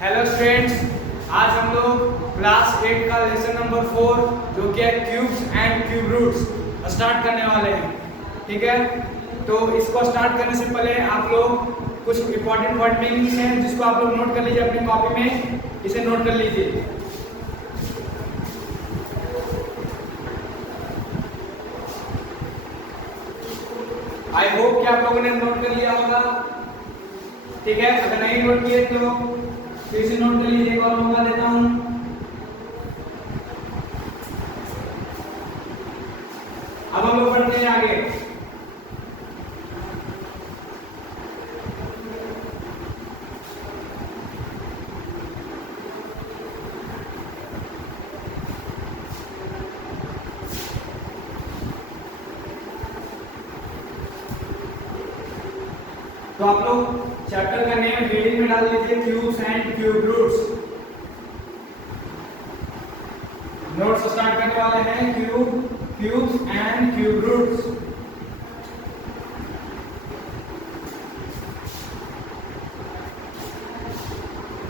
Hello students, आज हम लोग क्लास 8 का लेसन नंबर 4 जो कि है cubes and cube roots start करने वाले हैं। ठीक है, तो इसको स्टार्ट करने से पहले आप लोग कुछ इंपॉर्टेंट वर्ड मीनिंग्स हैं जिसको आप लोग नोट कर लीजिए अपनी कॉपी में, इसे नोट कर लीजिए। आई होप कि आप लोगों ने नोट कर लिया होगा। ठीक है, अगर नहीं नोट किए तो फिर से नोट कर लीजिए, एक और मौका देता हूं। अब हम लोग बढ़ते हैं आगे। तो आप लोग चैप्टर का नेम हेडिंग में डाल दीजिए, cubes and cube roots. Notes start करने वाले हैं क्यूब्स एंड क्यूब रूट्स।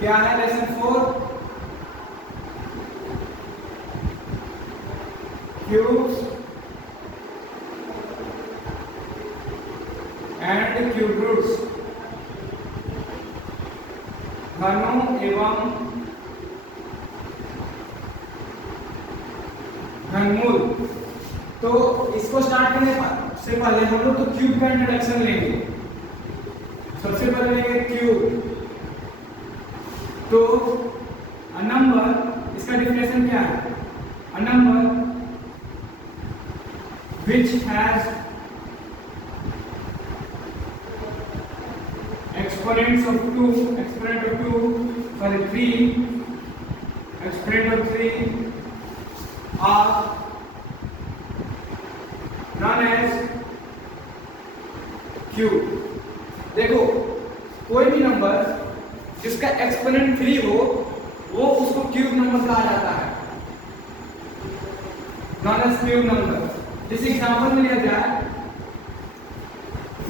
क्या है lesson 4? Cubes and cube roots, घनों एवं घनमूल। तो इसको स्टार्ट करने से पहले हम लोग तो क्यूब का इंट्रोडक्शन लेंगे। सबसे पहले लेंगे क्यूब। तो अ नंबर, इसका डिफिनेशन क्या है? A number which has exponents of 2, exponent of 2, sorry 3, exponent of 3 are known as cube. देखो, कोई भी नंबर जिसका एक्सपोनेंट 3 हो वो उसको क्यूब नंबर कहा जाता है, नॉन एज क्यूब नंबर। जैसे एग्जांपल में लिया जाए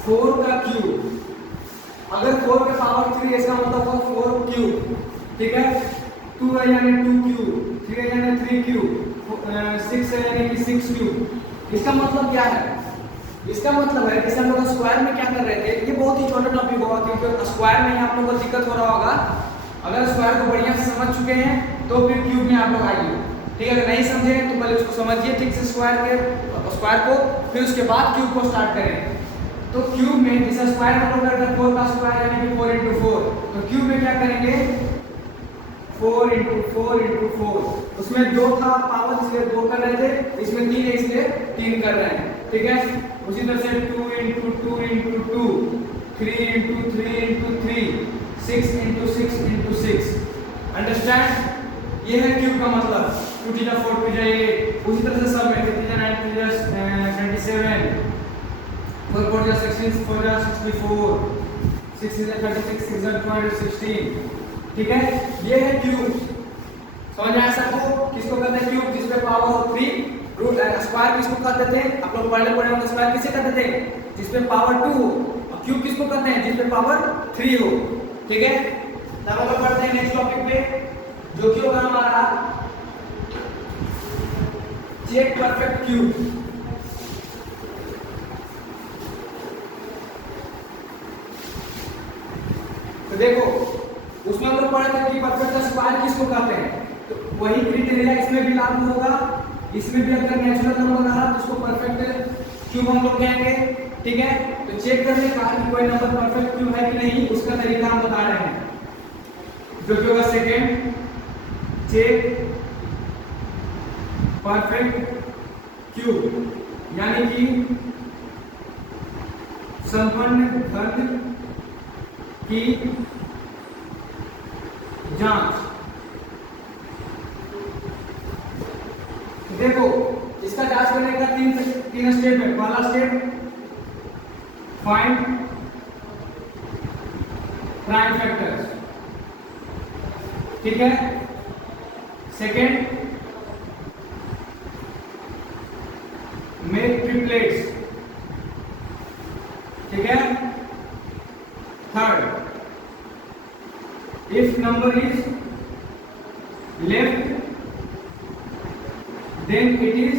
4 का क्यूब, अगर 4 के पावर 3 इसका मतलब होगा 4 क्यूब। ठीक है, 2 है यानी 2 क्यूब, 3 है यानी 3 क्यूब, 6 है यानी कि 6 क्यूब। इसका मतलब क्या है? इसका मतलब है कि हम लोग स्क्वायर में क्या कर रहे थे, ये बहुत ही छोटा टॉपिक होगा क्योंकि स्क्वायर में आप लोगों को दिक्कत हो रहा होगा। अगर स्क्वायर को बढ़िया से समझ चुके हैं तो फिर क्यूब में आप लोग आइए। ठीक है, अगर नहीं समझे तो पहले उसको समझिए ठीक से स्क्वायर को, फिर उसके बाद क्यूब को स्टार्ट करें। तो क्यूब में जैसे स्क्वायर हम लोग करते हैं 4 का स्क्वायर यानी कि 4 × 4, तो क्यूब में क्या करेंगे 4 × 4 × 4। उसमें 2 था पावर इसलिए 2 कर रहे थे, इसमें 3 है इसलिए 3 कर रहे हैं। ठीक है, उसी तरह से 2 × 2 × 2, 3 × 3 × 3, 6 × 6 × 6। अंडरस्टैंड? ये है क्यूब का मतलब। 2 × 4 × 8। उसी तरह से सब में 3 × 9 × 27, 4 × 4 = 16, 4 × 64, 6 × 36, 6 × 12 = 16। ठीक है, ये है क्यूब। समझ आया सबको? किसको कहते हैं क्यूब? जिसपे पावर हो 3। रूट स्क्वायर किसको कहते थे? आप लोग पढ़े होंगे, स्क्वायर किसे कहते थे? जिसपे पावर 2 हो। और क्यूब किसको कहते हैं? जिसपे पावर 3 हो। ठीक है, तब हम लोग पढ़ते हैं नेक्स्ट टॉपिक पे जो कि होगा हमारा चेक परफेक्ट क्यूब। तो देखो, उसमें हम लोग पढ़े थे कि परफेक्ट स्क्वायर किसको कहते हैं, तो वही क्राइटेरिया इसमें भी लागू होगा। इसमें भी अगर नेचुरल नंबर रहा तो उसको परफेक्ट क्यूब हम लोग कहेंगे। ठीक है, तो चेक करने का कि कोई नंबर परफेक्ट क्यूब है कि नहीं, उसका तरीका हम बता रहे हैं जो कि होगा सेकेंड, चेक परफेक्ट क्यूब, यानी कि संपन्न घन की जांच। देखो, इसका जांच करने का तीन स्टेप है। पहला स्टेप फाइंड प्राइम फैक्टर्स। ठीक है, सेकेंड मेक ट्रिपलेट्स। ठीक है, third if number is left then it is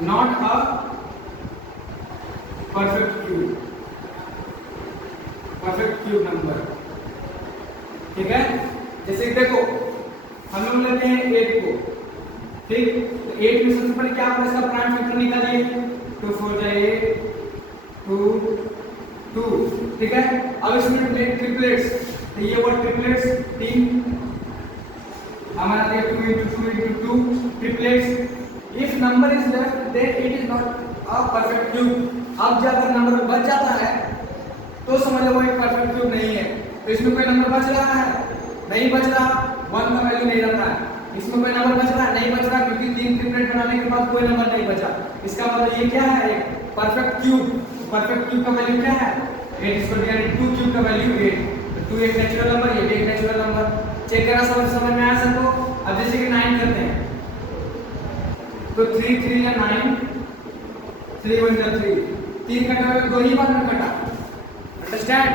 not a perfect cube number। ठीक है, जैसे देखो हम लोग लेते हैं 8 को, ठीक, तो 8 में सबसे पहले क्या होगा, इसका प्राइम फैक्टर निकालिए, 2 4 जाए 2 2, ठीक है। अब इसमें ट्रिपलेट्स, तो ये वो ट्रिपलेट्स 3 हमारा 2 into 2 into 2 triplets। if number is left then it is not a perfect cube। अब जब अगर नंबर बच जाता है तो समझ लो वो एक परफेक्ट क्यूब नहीं है। तो इसमें कोई नंबर बच रहा है, नहीं बच रहा, 1 का वैल्यू नहीं रहता है। इसमें कोई नंबर बच रहा है, नहीं बच रहा, क्योंकि 3 ट्रिपलेट बनाने के बाद कोई नंबर नहीं बचा। इसका मतलब ये क्या है, एक परफेक्ट क्यूब। परफेक्ट क्यूब का वैल्यू क्या है, 8 यानी 2 क्यूब का वैल्यू 8। तो 2 एक नेचुरल नंबर, ये भी एक नेचुरल नंबर। चेक करा समझ में आया सबको। अब जैसे कि 9 करते हैं तो 3 3 या 9, 3 1 जा 3, 3 कटा हुआ 2 ही बार में कटा, अंडरस्टैंड।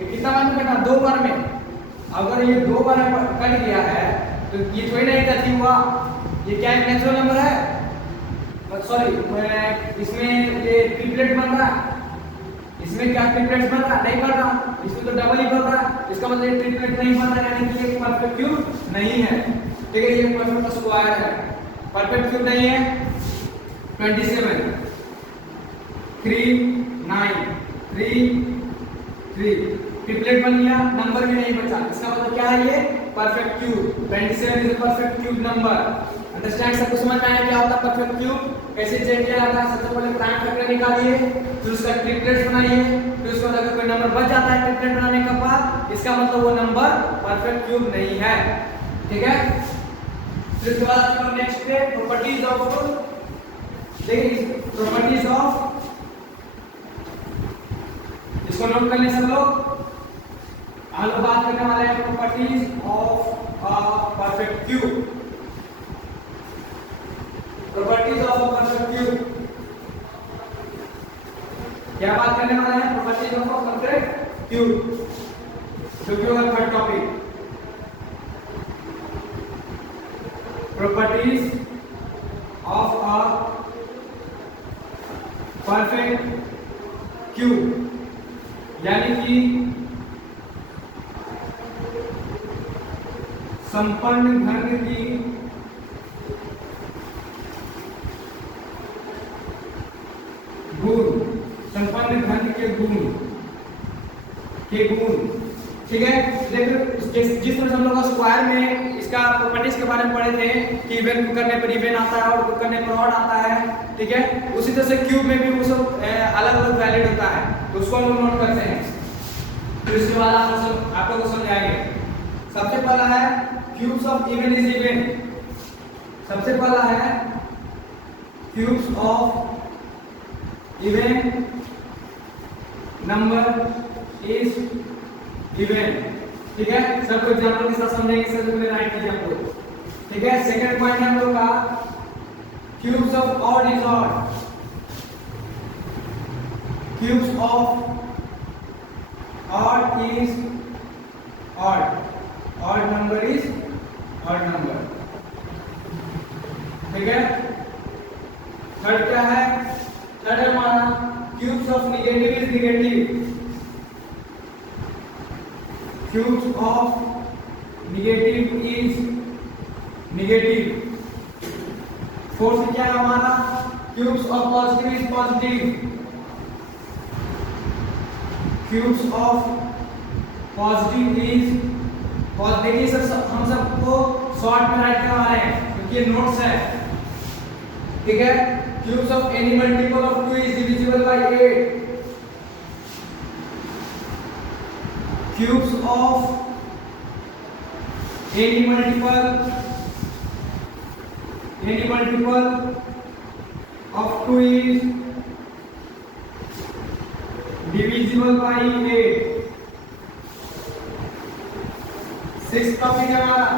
ये कितना बार में कटा, 2 बार में। अगर ये 2 बार में कट गया है तो ये थोड़ी नहीं गलती हुआ, ये क्या एक नेचुरल नंबर है, सॉरी इसमें ये ट्रिपलेट बन रहा है, इसमें क्या ट्रिपलेट्स बन रहा, नहीं बन रहा, इसमें तो डबल ही बन रहा। इसका मतलब ये ट्रिपलेट नहीं बन रहा, यानी कि ये परफेक्ट क्यूब नहीं है। ठीक है, ये परफेक्ट स्क्वायर है, परफेक्ट क्यूब नहीं है। 27 3 9 3 3 ट्रिपलेट बन गया, नंबर भी नहीं बचा। इसका मतलब क्या है, ये perfect cube. 27 is a perfect cube number. Understand, सबको समझ में आया क्या होता है परफेक्ट क्यूब, कैसे चेक किया जाता है। सबसे पहले प्राइम फैक्टर निकालिए, फिर उसका ट्रिपलेट्स बनाइए, फिर उसके बाद अगर कोई नंबर बच जाता है ट्रिपलेट बनाने के बाद, इसका मतलब वो नंबर परफेक्ट क्यूब नहीं है। ठीक है, फिर उसके बाद नेक्स्ट पे प्रॉपर्टीज ऑफ, देखिए प्रॉपर्टीज ऑफ, इसको नोट कर लें सब लोग। हम लोग बात करने वाले हैं properties of a perfect cube. Properties of a perfect cube क्या बात करने वाले हैं, properties of a perfect cube, जो कि होगा third topic. Properties of a perfect cube, यानी कि संपन्न घन की गुण, संपन्न घन के गुण। ठीक है, जिस तरह से हम लोग स्क्वायर में इसका प्रॉपर्टीज के बारे में पढ़े थे कि इवन को करने पर इवन आता है और को करने पर ऑड आता है। ठीक है, उसी तरह से क्यूब में भी वो सब अलग अलग वैलिड होता है, तो उसको हम लोग नोट करते हैं। फिर उसके बाद आप लोग समझाएंगे। सबसे पहला है cubes of even is even. सबसे पहला है cubes of even number is even. ठीक है, सबको एग्जांपल के साथ समझेंगे, सबसे पहले राइट एग्जांपल। ठीक है, सेकंड पॉइंट है हम लोग का cubes of odd is odd. Cubes of odd is odd, odd number is odd number. ठीक है, थर्ड क्या है, थर्ड है हमारा cubes of negative is negative. Cubes of negative is negative. Fourth क्या है हमारा, cubes of positive is positive. Cubes of positive is positive. देखिए सर, हम सबको शॉर्ट में राइट करवा रहे हैं क्योंकि ये नोट्स है। ठीक है, cubes of any multiple of 2 is divisible by 8। Cubes of any multiple of 2 is divisible by 8। 6 topic है हमारा,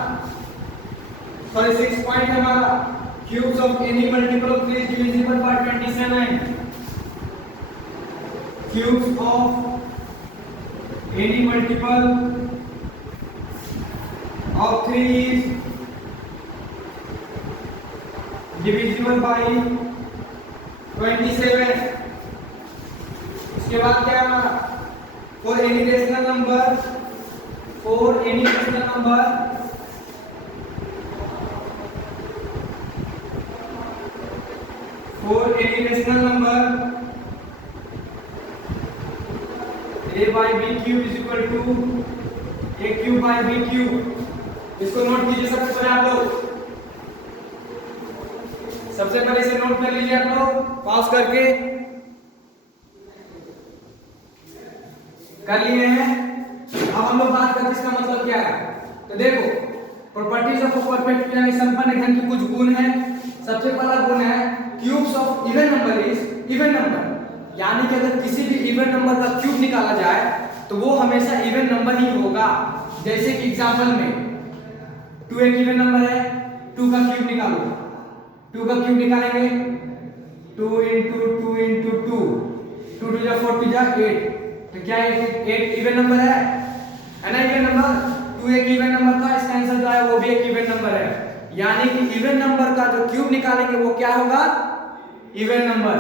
सॉरी 6 पॉइंट है हमारा, cubes of any multiple of 3 is divisible by 27। cubes of any multiple of 3 is divisible by 27. इसके बाद क्या है हमारा for any rational number for any rational number a by b cube is equal to a cube by b cube. इसको note कीजिए सबसे पहले आप लोग, सबसे पहले इसे नोट कर लीजिए आप लोग पॉज करके। कर लिए हैं। अब हम लोग बात करते हैं इसका मतलब क्या है। तो देखो प्रॉपर्टीज ऑफ परफेक्ट यानी संपन्न घन की कुछ गुण है। सबसे पहला गुण है cubes of even number is even number, यानी कि अगर किसी भी इवन नंबर का क्यूब निकाला जाए तो वो हमेशा इवन नंबर ही होगा। जैसे कि एग्जांपल में 2 एक इवन नंबर है, 2 का क्यूब निकालो, 2 का क्यूब निकालेंगे 2 into 2 into 2, 2 2 जा 4 2 जा 8, तो क्या है 8 इवन नंबर है ना इवन नंबर। 2 एक इवन नंबर था, इसका आंसर जो है वो भी एक इवन नंबर है, यानी कि इवन नंबर का जो क्यूब निकालेंगे वो क्या होगा इवन नंबर।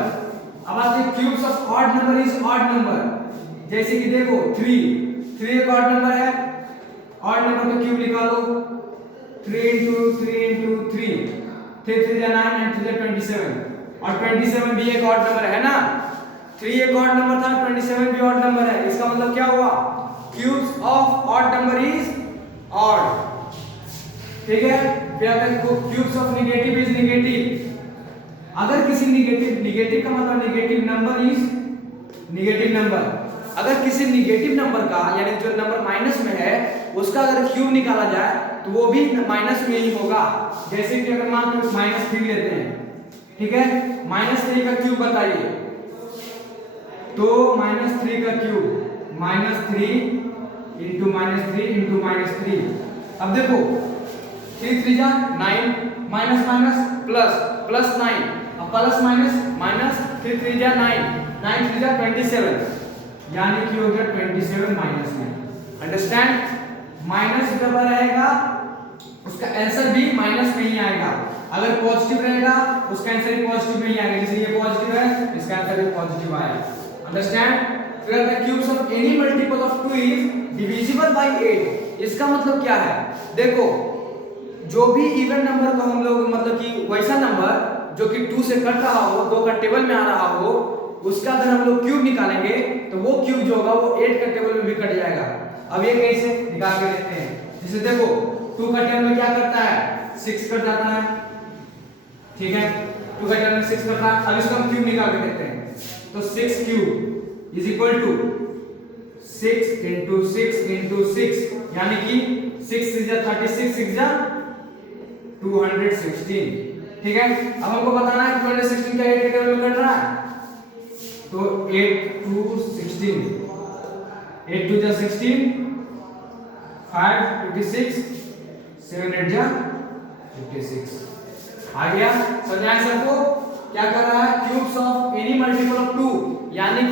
अब आते हैं cubes of odd number is odd number. जैसे कि देखो 3 एक ऑड नंबर है, ऑड नंबर का क्यूब निकालो 3 into 3 into 3, 3 3 जा 9 and 3 जा 27, और 27 भी एक ऑड नंबर है ना। 3 एक ऑड नंबर था, 27 भी ऑड नंबर है। इसका मतलब क्या हुआ cubes of odd number is odd. ठीक है, फिर आता है cubes of negative is negative. अगर किसी नेगेटिव का मतलब negative number is negative number. अगर किसी नेगेटिव नंबर का यानी जो नंबर माइनस में है उसका अगर क्यूब निकाला जाए तो वो भी माइनस में ही होगा। जैसे कि अगर मान लो -3 लेते हैं, ठीक है, -3 का क्यूब बताइए, तो -3 का क्यूब -3 into -3 into -3। अब देखो 3 3 जा 9, माइनस माइनस प्लस प्लस 9, अब प्लस माइनस माइनस, 3 3 जा 9, 9 3 जा 27, यानी कि हो गया 27 माइनस में। अंडरस्टैंड, माइनस जब रहेगा उसका आंसर भी माइनस में ही आएगा। अगर पॉजिटिव रहेगा उसका आंसर भी पॉजिटिव में ही आएगा। जैसे ये पॉजिटिव है इसका आंसर भी पॉजिटिव आएगा। अंडरस्टैंड। फिर the cubes of any multiple of 2 is divisible by 8। इसका मतलब क्या है, देखो जो भी इवन नंबर को हम लोग मतलब कि वैसा नंबर जो कि 2 से कट रहा हो, 2 का टेबल में आ रहा हो, उसका अगर हम लोग क्यूब निकालेंगे तो वो क्यूब जो होगा वो 8 का टेबल में भी कट जाएगा। अब ये कैसे निकाल के देखते हैं। जैसे देखो 2 का टेबल में क्या करता है 6 कट जाता है, ठीक है, 2 का टेबल में 6 कट रहा है। अब इसका हम क्यूब निकाल के देखते हैं, तो 6 cube is equal to 6 into 6 into 6, यानी कि 6 6 जा 36, 6 जा 216। ठीक है, अब हमको बताना है 216 का 8 के टेबल में कट रहा है, तो 8 2 16, 8 2 जा 16, 5 56, 7 8 जा 56। आ गया समझाएं सबको। क्या कर रहा है cubes of any multiple of 2, यानी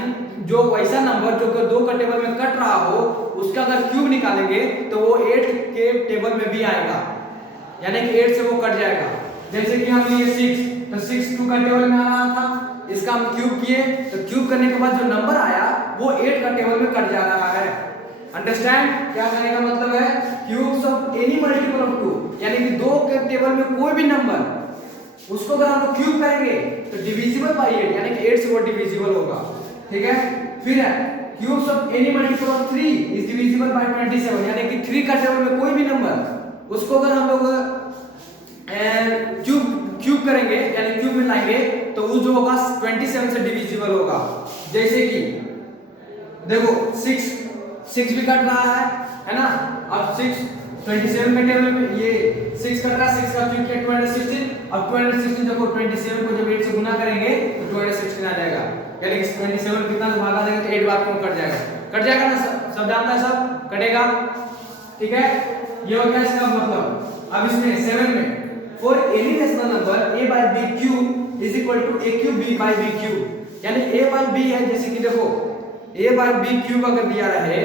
जो वैसा नंबर जो कि 2 का टेबल में कट रहा हो उसका अगर क्यूब निकालेंगे तो वो 8 के टेबल में भी आएगा, यानी कि 8 से वो कट जाएगा। जैसे कि हम लिए 6, तो 6 2 का टेबल में आ रहा था, इसका हम क्यूब किए तो क्यूब करने के बाद जो नंबर आया वो 8 का टेबल में कट जा रहा है। अंडरस्टैंड, क्या करने का मतलब है cubes of any multiple of 2, यानी कि 2 के टेबल में कोई भी नंबर उसको अगर हम लोग क्यूब करेंगे तो डिविजिबल बाय 8, यानी कि 8 से वो डिविजिबल होगा। ठीक है, फिर है cubes of any multiple of 3 is divisible by 27, यानी कि 3 का टेबल में कोई भी नंबर उसको अगर हम लोग क्यूब करेंगे यानी क्यूब में लाएंगे तो वो जो होगा 27 से डिविजिबल होगा। जैसे कि देखो 6 भी कट रहा है ना। अब 6 27 के टेबल में ये 6 कट रहा है, 6 का क्यूब किया 216, अब 216 देखो 27 को जब 8 से गुना करेंगे तो 216 आ जाएगा, यानी कि 27 कितना से भागा देंगे तो 8 बार को कट जाएगा ना। सब जानता है, सब कटेगा। ठीक है, ये हो गया इसका मतलब। अब इसमें 7 में for any rational number a by b cube is equal to a cube b by b cube, यानी a by b है। जैसे कि देखो a बाय बी क्यूब अगर दिया रहे,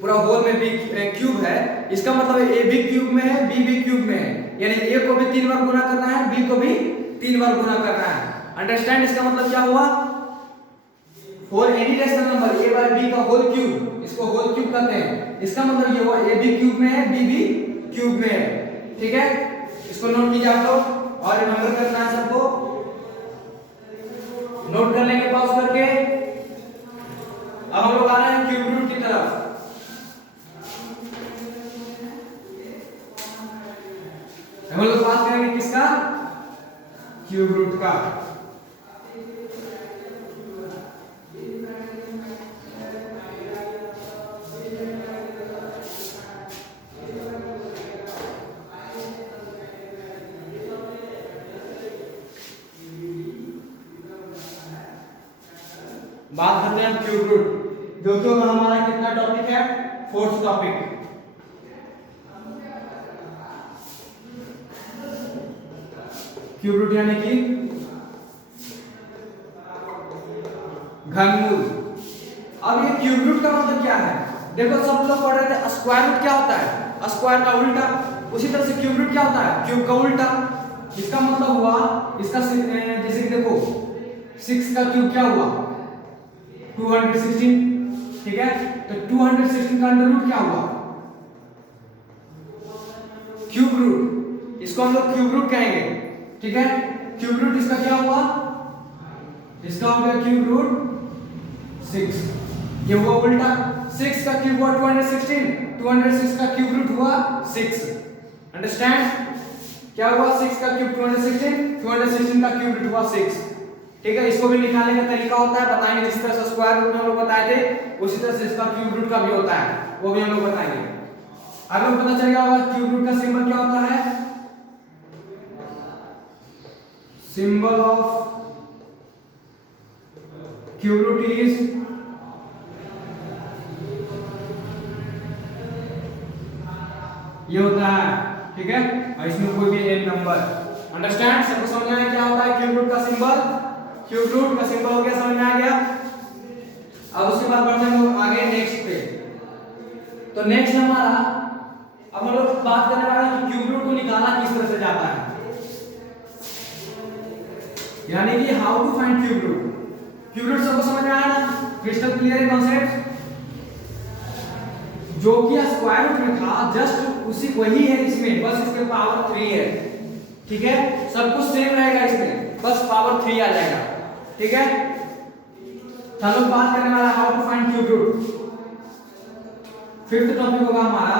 पूरा होल में बी क्यूब है, इसका मतलब ए भी क्यूब में है, बी भी क्यूब में है, यानी ए को भी 3 बार गुना करना है, बी को भी 3 बार गुना करना है। अंडरस्टैंड? इसका मतलब क्या हुआ, whole any rational number a by b का होल क्यूब, इसको होल क्यूब कहते हैं। इसका मतलब ये हुआ a भी क्यूब में है, b भी क्यूब में है। ठीक है, इसको नोट कीजिए आप लोग और रिमेंबर करना है सबको। नोट कर लेंगे पॉज करके। अब हम लोग आ रहे हैं क्यूब रूट की तरफ। हम लोग बात करेंगे किसका, क्यूब रूट का। बात करते हैं क्यूब रूट, जो कि हमारा कितना टॉपिक है, 4th टॉपिक। क्यूब रूट यानी कि घनमूल। अब ये क्यूब रूट का मतलब क्या है, देखो सब लोग पढ़ रहे थे स्क्वायर रूट क्या होता है, स्क्वायर का उल्टा। उसी तरह से क्यूब रूट क्या होता है, क्यूब का उल्टा। इसका मतलब हुआ, इसका जैसे कि देखो 6 का क्यूब क्या हुआ, 216। ठीक है, तो 216 का अंडर रूट क्या हुआ, क्यूब रूट। इसको हम लोग क्यूब रूट कहेंगे। ठीक है, क्यूब रूट इसका क्या हुआ, इसका हो गया क्यूब रूट 6। ये हुआ उल्टा, 6 का क्यूब हुआ 216, 206 का क्यूब रूट हुआ 6। अंडरस्टैंड? क्या हुआ, 6 का क्यूब 216, 216 का क्यूब रूट हुआ 6। ठीक है, इसको भी निकालने का तरीका होता है, बताएंगे। जिस तरह से स्क्वायर रूट में हम लोग बताए थे, उसी तरह से इसका क्यूब रूट का भी होता है, वो भी हम लोग बताएंगे। आप लोग पता चल गया होगा क्यूब रूट का सिंबल क्या होता है, symbol of cube root is ये होता है। ठीक है, और इसमें कोई भी n नंबर। अंडरस्टैंड? सबको समझ में आया क्या होता है क्यूब रूट का सिंबल? क्यूब रूट का सिंबल हो गया, समझ में आ गया। अब उसके बाद बढ़ते हैं लोग आगे नेक्स्ट पे। तो नेक्स्ट हमारा, अब हम लोग बात करने वाले हैं कि क्यूब रूट को निकाला किस तरह से जाता है, यानी कि how to find cube root. Cube root सबको समझ में आया ना, क्रिस्टल क्लियर है कॉन्सेप्ट? जो कि स्क्वायर रूट में था, जस्ट उसी वही है इसमें, बस इसके पावर 3 है। ठीक है, सब कुछ सेम रहेगा इसमें, बस पावर 3 आ जाएगा। ठीक है, चलो बात करने वाला how to find cube root. 5th topic होगा हमारा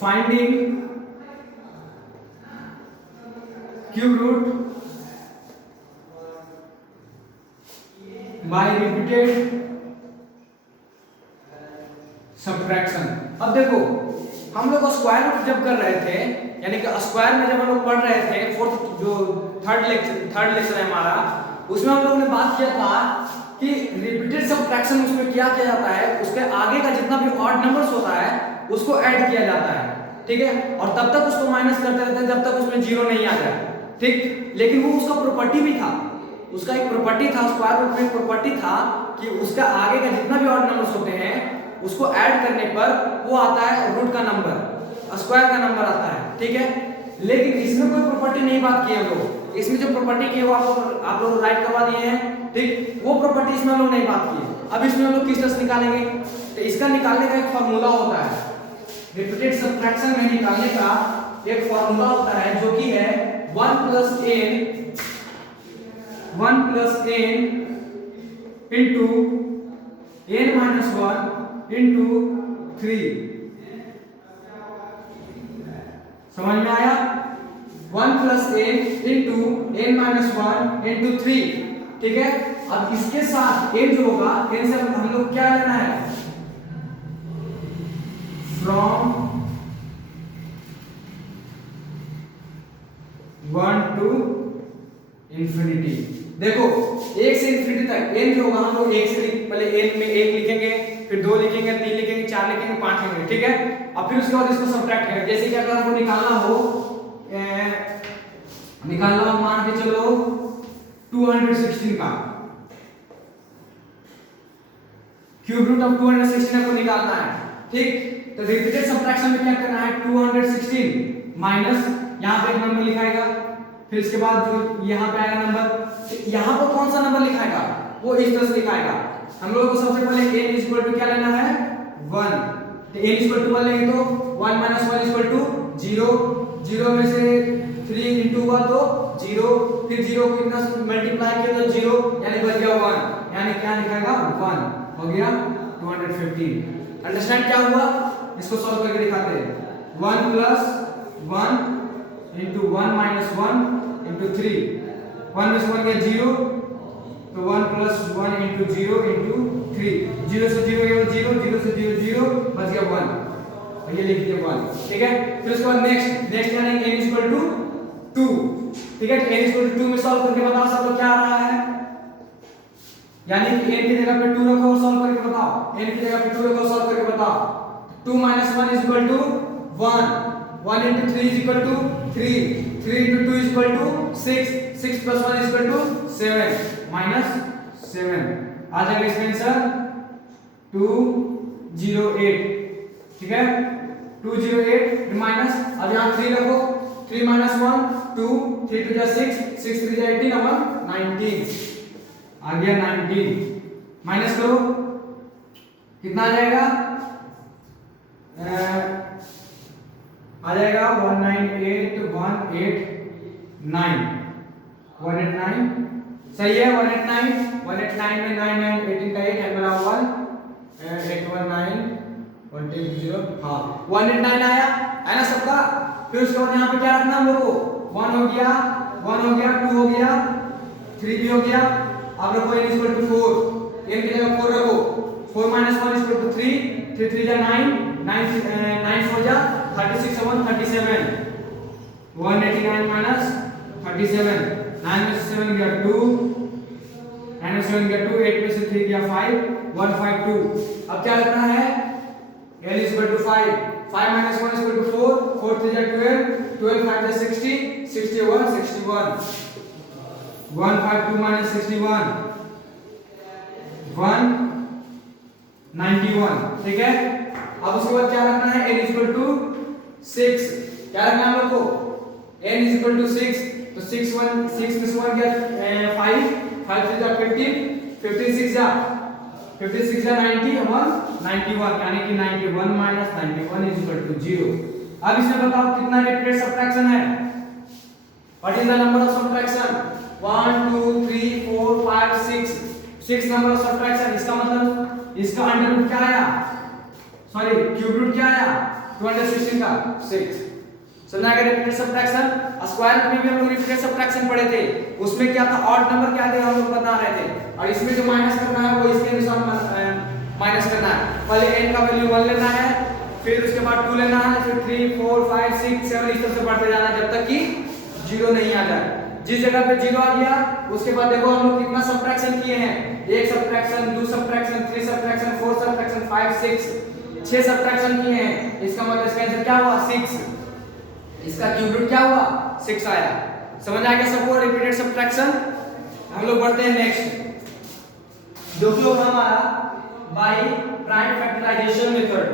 finding cube root by repeated subtraction. अब देखो हम लोग स्क्वायर रूट जब कर रहे थे, यानी कि स्क्वायर में जब हम लोग पढ़ रहे थे, 4th जो थर्ड लेक्चर है हमारा, उसमें हम लोगों ने बात किया था कि रिपीटेड सब्ट्रैक्शन उसमें क्या किया जाता है, उसके आगे का जितना भी ऑड नंबर्स होता है उसको ऐड किया जाता है। ठीक है, और तब तक उसको माइनस करते रहते हैं जब तक उसमें 0 नहीं आ जाए। ठीक, लेकिन वो उसका प्रॉपर्टी भी था, उसका एक प्रॉपर्टी था, स्क्वायर रूट में प्रॉपर्टी था कि उसका आगे का जितना भी ऑड नंबर्स होते हैं उसको ऐड करने पर वो आता है रूट का नंबर, स्क्वायर का नंबर आता है। ठीक है, लेकिन इसमें कोई प्रॉपर्टी नहीं बात की है हम लोग। इसमें जो प्रॉपर्टी की है वो आप लोग राइट करवा दिए हैं। ठीक, वो प्रॉपर्टी इसमें हम लोग नहीं बात की है। अब इसमें हम लोग किस तरह से निकालेंगे, तो इसका निकालने का एक फार्मूला होता है, रिपीटेड सब्ट्रैक्शन में निकालने का एक फार्मूला होता है, जो कि है 1 plus n into n minus 1 into 3। समझ में आया? 1 plus n into n minus 1 into 3। ठीक है, अब इसके साथ n जो होगा, n से हम लोग क्या लेना है, from 1 to infinity। देखो 1 से इंफिनिटी तक n जो होगा, हम लोग 1 से पहले n में 1 लिखेंगे, फिर 2 लिखेंगे, 3 लिखेंगे, 4 लिखेंगे, 5 लिखेंगे। ठीक है, अब फिर उसके बाद इसको सब्ट्रैक्ट करेंगे। जैसे कि अगर हमको निकालना हो मान के चलो 216 का क्यूब रूट ऑफ 216 को निकालना है। ठीक, तो रिपीटेड सबट्रैक्शन में क्या करना है, 216 माइनस यहाँ पे एक नंबर लिखाएगा, फिर इसके बाद जो यहाँ पे आएगा नंबर, यहाँ पर कौन सा नंबर लिखाएगा वो इस तरह से लिखाएगा। हम लोगों को सबसे पहले n इक्वल टू क्या लेना है 1, तो n इक्वल टू 1 लेंगे तो 1 माइनस 1 इक्वल टू 0, 0 में से 3 इंटू हुआ तो 0, फिर 0 को कितना मल्टीप्लाई किया तो 0 यानी बच गया 1, यानी क्या लिखाएगा 1 हो गया 215। अंडरस्टैंड क्या हुआ, इसको सॉल्व करके दिखाते हैं। 1 प्लस 1 इंटू 1 माइनस 1 इंटू 3, 1 में से 1 गया 0, तो 1 प्लस 1 इंटू 0 इंटू 3, 0 से 0 गया 0, 0 से 0 0 बच गया 1, और ये लिख दिया 1। ठीक है, फिर उसके बाद नेक्स्ट यानी n इक्वल टू 2। ठीक है, n इक्वल टू 2 में सॉल्व करके बताओ सब लोग क्या आ रहा है, यानी कि n की जगह पे 2 रखो और सॉल्व करके बताओ, n की जगह पे 2 रखो और सॉल्व करके बताओ। 2 minus 1 is equal to 1, 1 into 3 is equal to 3, 3 into 2 is equal to 6, 6 plus 1 is equal to 7, minus 7 आ जाएगा इसका आंसर 208। ठीक है, 208 माइनस, अब यहाँ 3 रखो, 3 माइनस 1 2, 3 2 जा 6, 6 3 जा 18 और 19 आ गया 19, माइनस करो कितना आ जाएगा, आ जाएगा 198 सही है, 189 में 9 9 18 का 8 एंड बना 1 819 120, हाँ 189 आया है ना सबका। फिर उसके बाद यहाँ पे क्या रखना हम लोग को, 1 हो गया 2 हो गया 3 भी हो गया। अब रखो n इक्वल टू 4, n की जगह 4 रखो, 4 माइनस 1 इक्वल टू 3, 3 3 जा 9, 9 4 जा 36 7 37, 189 माइनस 37, 9 में से 7 गया 2, 9 में से 7 गया 2, 8 में से 3 गया 5, 152। अब क्या रखना है, n equal to 5, 5 minus 1 equal to 4, 4 3 जा 12, 12 5 जा 60, 61 61, 152 माइनस 61 191। ठीक है, अब उसके बाद क्या रखना है, n इक्वल टू 6, क्या रखना है हम लोग को, n इक्वल टू 6, तो 6 में से 1 गया 5, 5 से जा 15, 56 जा 90 और 91, यानी कि 91 माइनस 91 इज इक्वल टू 0। अब इसमें बताओ कितना रिपीटेड सबट्रैक्शन है, what is the number of subtraction, 1 2 3 4 5 6 number of subtraction. इसका मतलब इसका अंडर रूट क्या आया, सॉरी क्यूब रूट क्या आया 216 का 6। समझा गया रिपीटेड सबट्रैक्शन। स्क्वायर में भी हम लोग रिपीटेड सबट्रैक्शन पढ़े थे, उसमें क्या था ऑड नंबर क्या थे हम लोग बता रहे थे, और इसमें जो माइनस करना है वो इसके अनुसार माइनस करना है। पहले n का वैल्यू 1 लेना है, फिर उसके बाद 2 लेना है, फिर 3 4 5 6 7 इस तरह से बढ़ते जाना है जब तक कि 0 नहीं आ जाए। जिस जगह पे 0 आ गया उसके बाद देखो हम लोग कितना सबट्रैक्शन किए हैं, 1 subtraction 2 subtraction 3 subtraction 4 subtraction 5 6 subtraction किए हैं। इसका मतलब इसका आंसर क्या हुआ 6, इसका क्यूब रूट क्या हुआ 6 आया। समझ आ गया सबको रिपीटेड सबट्रैक्शन। हम लोग बढ़ते हैं नेक्स्ट, जो कि होगा हमारा बाय प्राइम फैक्टराइजेशन मेथड।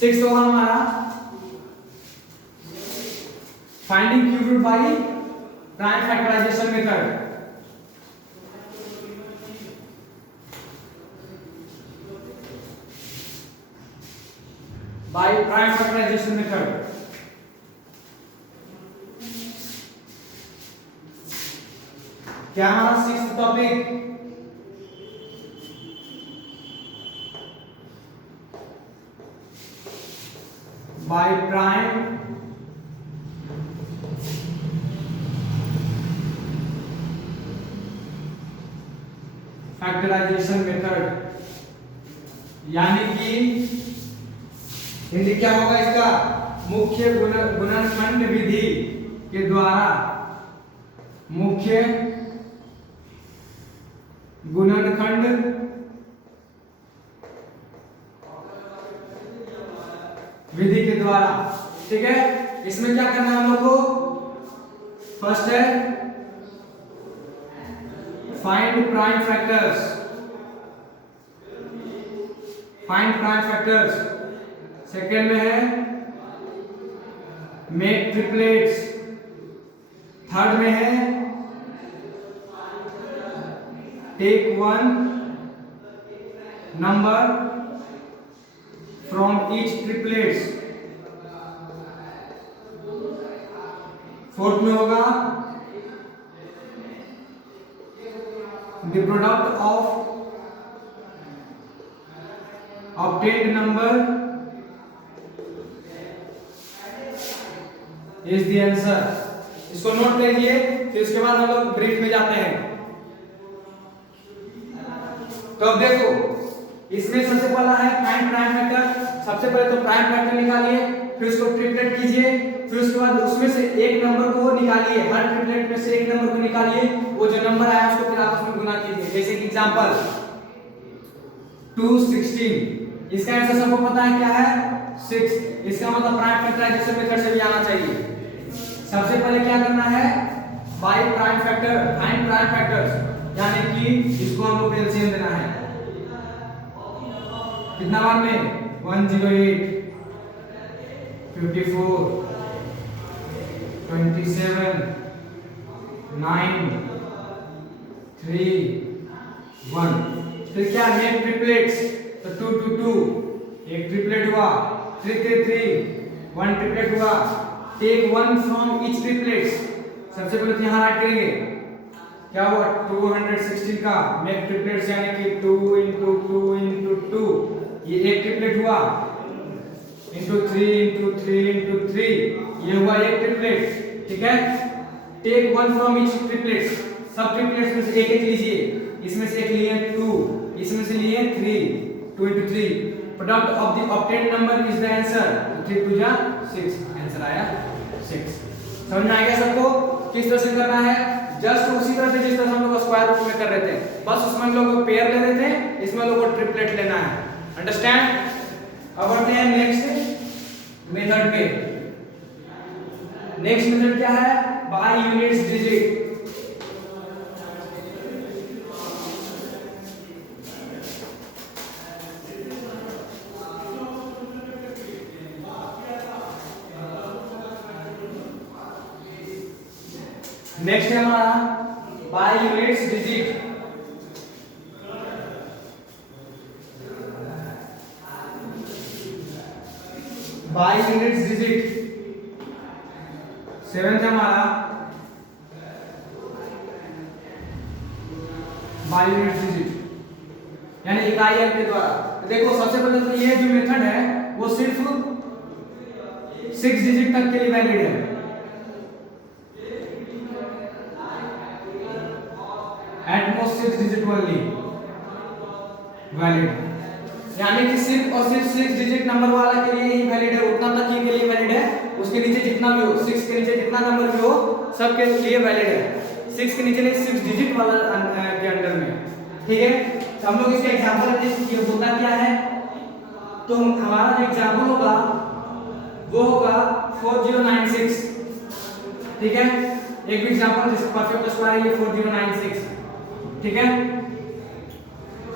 6 होगा हमारा finding cube root by prime factorisation method. By prime factorisation method क्या हमारा 6th topic, by prime factorisation method, यानी कि हिंदी क्या होगा इसका, मुख्य गुणनखंड विधि के द्वारा, मुख्य गुणनखंड विधि के द्वारा। ठीक है, इसमें क्या करना है हम लोग को, फर्स्ट है find prime factors, find prime factors. Second में है मेक ट्रिपलेट्स। थर्ड में है take one number from each triplets. Fourth में होगा the product of obtained number is the answer। इसको नोट लीजिए, फिर उसके बाद हम लोग ब्रीफ में जाते हैं। तो अब देखो, इसमें सबसे पहला है फाइंड प्राइम फैक्टर। सबसे पहले तो प्राइम फैक्टर निकालिए, फिर उसको ट्रिपलेट कीजिए, फिर उसके बाद उसमें से एक नंबर को निकालिए, हर ट्रिपलेट में से एक नंबर को निकालिए, वो जो नंबर आया उसको फिर आपस में गुना कीजिए। जैसे कि एग्जांपल 216, इसका आंसर सबको पता है क्या है 6। इसका मतलब प्राइम फैक्टर है, जिससे मेथड से भी आना चाहिए। सबसे पहले क्या करना है, by prime factor, find prime factors, यानी कि इसको हमको एलसीएम देना है। कितना बार में 108, 54, 27, 9, 3, 1। फिर क्या मेक ट्रिपलेट्स, तो 2 2 2 एक ट्रिपलेट हुआ, 3 3 3 1 ट्रिपलेट हुआ। Take one from each triplets, सबसे पहले तो यहाँ राइट करेंगे, क्या हुआ 216 का मेक ट्रिपलेट्स, यानी कि 2 into 2 into 2, ये एक ट्रिपलेट हुआ, into 3 into 3 into 3, ये हुआ एक ट्रिपलेट। ठीक है, take one from each triplets, सब ट्रिपलेट्स में से एक एक लीजिए। इसमें से एक लिए 2, इसमें से लिए 3, 2 into 3, product of the obtained number is the answer. 3 2 जा 6, आंसर आया 6। समझ में आ गया सबको किस तरह से करना है? जस्ट उसी तरह से जिस तरह हम लोग स्क्वायर रूट में कर रहे थे, बस उसमें हम लोग पेयर ले रहे थे, इसमें हम लोग को ट्रिपलेट लेना है। अंडरस्टैंड? अब बढ़ते हैं नेक्स्ट मेथड पे। नेक्स्ट मेथड क्या है, बाय यूनिट्स डिजिट। नेक्स्ट है हमारा by units digit. By units digit. Seventh है हमारा बाय यूनिट्स डिजिट, यानी इकाई अंक के द्वारा। देखो सबसे पहले तो ये जो मेथड है वो सिर्फ 6 डिजिट तक के लिए वैलिड है। At most 6 digit only valid, यानी कि सिर्फ और सिर्फ 6 डिजिट नंबर वाला के लिए ही वैलिड है, उतना तक ही के लिए वैलिड है। उसके नीचे जितना भी हो, 6 के नीचे जितना नंबर भी हो, सब के लिए वैलिड है। 6 के नीचे नहीं, 6 डिजिट वाला के अंडर में। ठीक है, तो हम लोग इसका एग्जांपल देखिए होता क्या है। तो हमारा जो एग्जांपल होगा वो होगा 4096। ठीक है, एक भी एग्जांपल जिसका परफेक्ट स्क्वायर है ये 4096। ठीक है,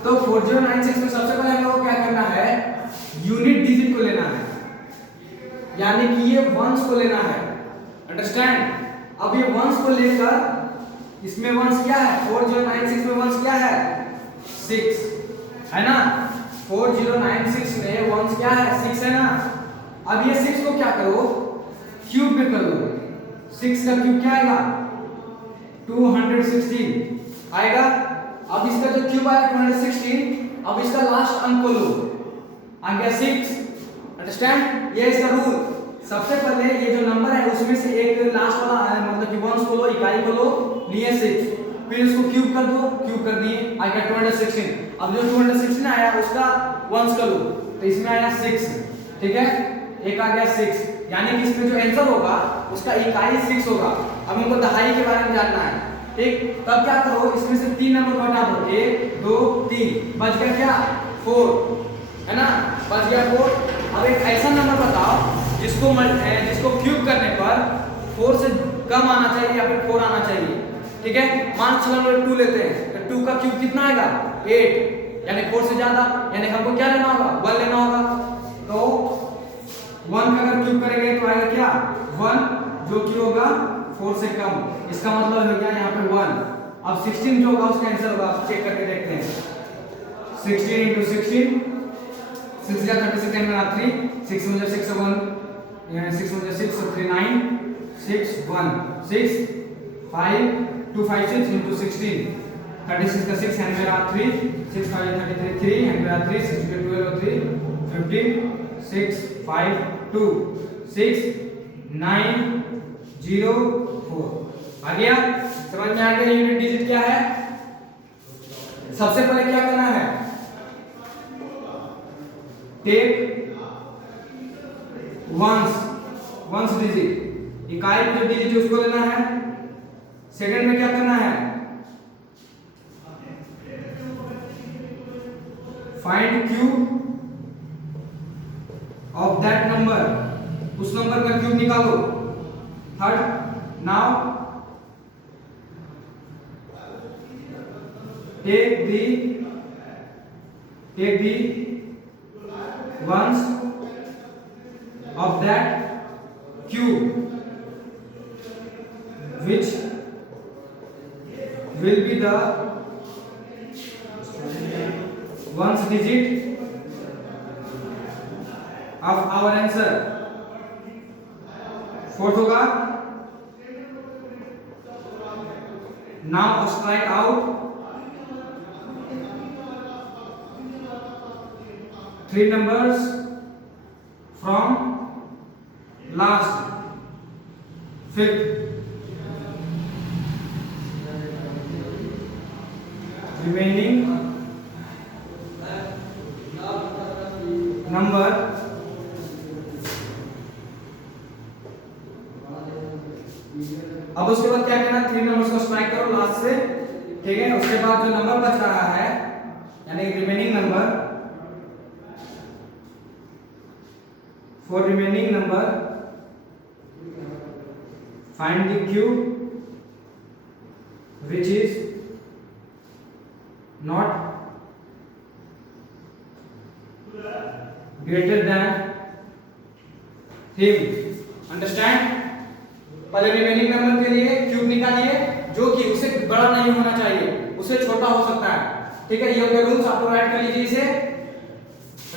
तो 4096 में सबसे पहले हम लोग को क्या करना है, यूनिट डिजिट को लेना है, यानी कि ये वंस को लेना है। अंडरस्टैंड? अब ये वंस को लेकर, इसमें वंस क्या है, 4096 में वंस क्या है 6 है ना। 4096 में वंस क्या है 6 है ना। अब ये 6 को क्या करो, क्यूब में कर लो। 6 का क्यूब क्या आएगा 216 आएगा। अब इसका जो क्यूब आया 216, अब इसका लास्ट अंक को लो, आ गया 6। अंडरस्टैंड? ये इसका रूल। सबसे पहले ये जो नंबर है उसमें से एक लास्ट वाला है, मतलब कि वंस को लो, इकाई को लो, लिए 6, फिर इसको क्यूब कर दो, क्यूब कर दिए, आ गया 216। अब जो 216 आया उसका वंस कर लो, तो इसमें आया 6। ठीक है, एक आ गया 6, यानी कि इसमें जो आंसर होगा उसका इकाई 6 होगा। अब हमको दहाई के बारे में जानना है। ठीक, तब क्या करो, इसमें से 3 नंबर को हटा दो, 1 2 3, बच गया क्या 4 है ना, बच गया 4। अब एक ऐसा नंबर बताओ जिसको क्यूब करने पर 4 से कम आना चाहिए या फिर 4 आना चाहिए। ठीक है, मान चलो हम लोग 2 लेते हैं तो 2 का क्यूब कितना आएगा 8, यानी 4 से ज्यादा, यानी हमको क्या लेना होगा 1 लेना होगा। तो 1 का अगर क्यूब करेंगे तो आएगा क्या 1, जो कि होगा 4 से कम, इसका मतलब हो गया यहाँ पे 1। अब 16 जो होगा उसका आंसर होगा, चेक करके देखते हैं। 16 into 16, 6 या 36 10 में 3, 6 में 6 1, 6 में 6 so 3 9, 6 1 6 5 2 5 6 into 16, 36 का 6 हैंड में रहा 3, 6 5 33 3 हैंड में रहा 3, 6 12 और 3 15 6 5 2 6 9 0 4। आ गया, समझ में आ गया यूनिट डिजिट क्या है। सबसे पहले क्या करना है, टेक वंस डिजिट, इकाई में जो डिजिट है उसको लेना है। सेकंड में क्या करना है, find cube of that number, उस नंबर का क्यूब निकालो। Third, now take the ones of that cube which will be the ones digit of our answer। Fourth होगा, now strike out 3 numbers from last, fifth, remaining number अब उसके बाद क्या करना, 3 numbers को स्ट्राइक करो लास्ट से, ठीक है। उसके बाद जो नंबर बच रहा है यानी remaining number, for remaining number find the cube which is not greater than him। Understand, पहले रिमेनिंग नंबर के लिए क्यूब निकालिए जो कि उससे बड़ा नहीं होना चाहिए, उससे छोटा हो सकता है, ठीक है। ये हो गया रूल्स, आप लोग राइट कर लीजिए, इसे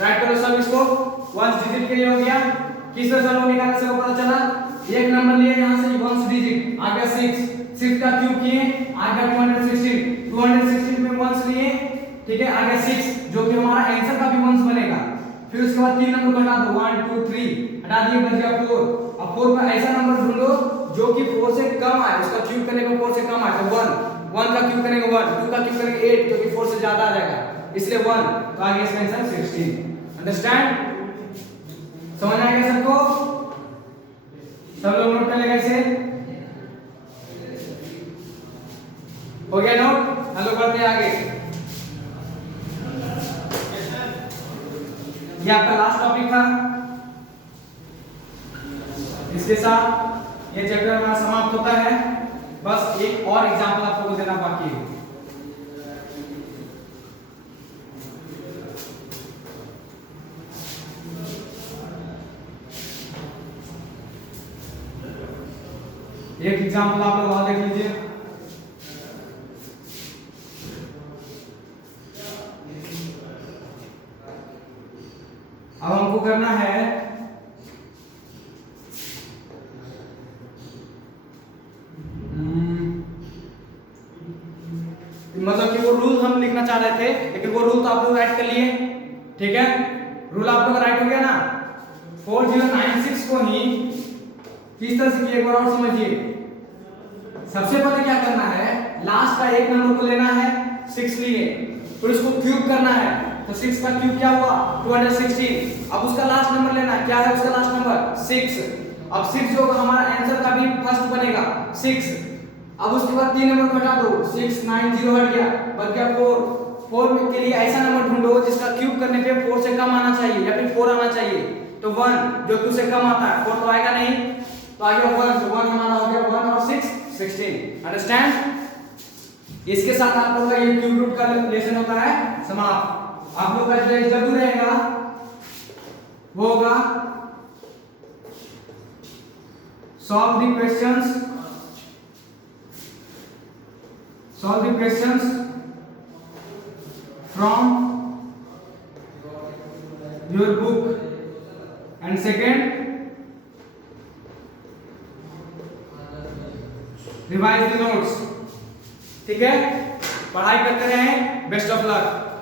राइट करो सब इसको। वंस डिजिट के लिए हो गया, किस तरह से लोग निकालने से पता चला, एक नंबर लिए यहां से वंस डिजिट आ गया 6, 6 का क्यूब किए आ गया 216, 216 में वंस लिए, ठीक है, आ गया 6 जो कि हमारा आंसर का भी वंस बनेगा। फिर उसके बाद 3 नंबर घटा दो, 1 2 3 हटा दिए, बच गया 4। अब 4 का ऐसा नंबर ढूंढो जो कि 4 से कम आए, उसका क्यूब करने पर 4 से कम आए, तो 1 का क्यूब करेंगे 1, 2 का क्यूब करेंगे 8 जो कि 4 से ज्यादा आ जाएगा, इसलिए 1, तो आ गया इसका आंसर 16। अंडरस्टैंड, समझ आ गया सबको, सब लोग नोट कर लेगा इसे, हो गया नोट। हेलो, बढ़ते हैं आगे। ये आपका लास्ट टॉपिक था, इसके साथ ये चैप्टर हमारा समाप्त होता है। बस एक और एग्जांपल आपको देना बाकी है। एक एग्जांपल आप लोग वहां देख लीजिए। अब हमको करना है मतलब कि वो रूल हम लिखना चाह रहे थे, लेकिन वो रूल तो आप लोग राइट कर लिए, ठीक है। रूल आप लोग राइट हो गया ना। 4096 को ही किस तरह से किए एक बार और समझिए। सबसे पहले क्या करना है, लास्ट का एक नंबर को लेना है, 6 लिए, फिर उसको क्यूब करना है, तो 6 का क्यूब क्या हुआ 216। अब उसका लास्ट नंबर लेना है, क्या है उसका लास्ट नंबर 6। अब 6 जो हमारा आंसर का भी फर्स्ट बनेगा 6। अब उसके बाद 3 नंबर घटा दो, 6 9 0 हट गया, बच गया 4। 4 के लिए ऐसा नंबर ढूंढो जिसका क्यूब करने पे 4 से कम आना चाहिए या फिर 4 आना चाहिए, तो 1 जो 2 से कम आता है, 4 तो आएगा नहीं, तो आ गया 1, तो 1 हमारा हो गया 1 और 6 16। अंडरस्टैंड, इसके साथ आप लोग का ये क्यूब रूट का लेसन होता है समाप्त। आप लोग का जो जरूर रहेगा वो होगा solve the questions from your book, and second revise the notes। ठीक है, पढ़ाई करते रहें, बेस्ट ऑफ लक।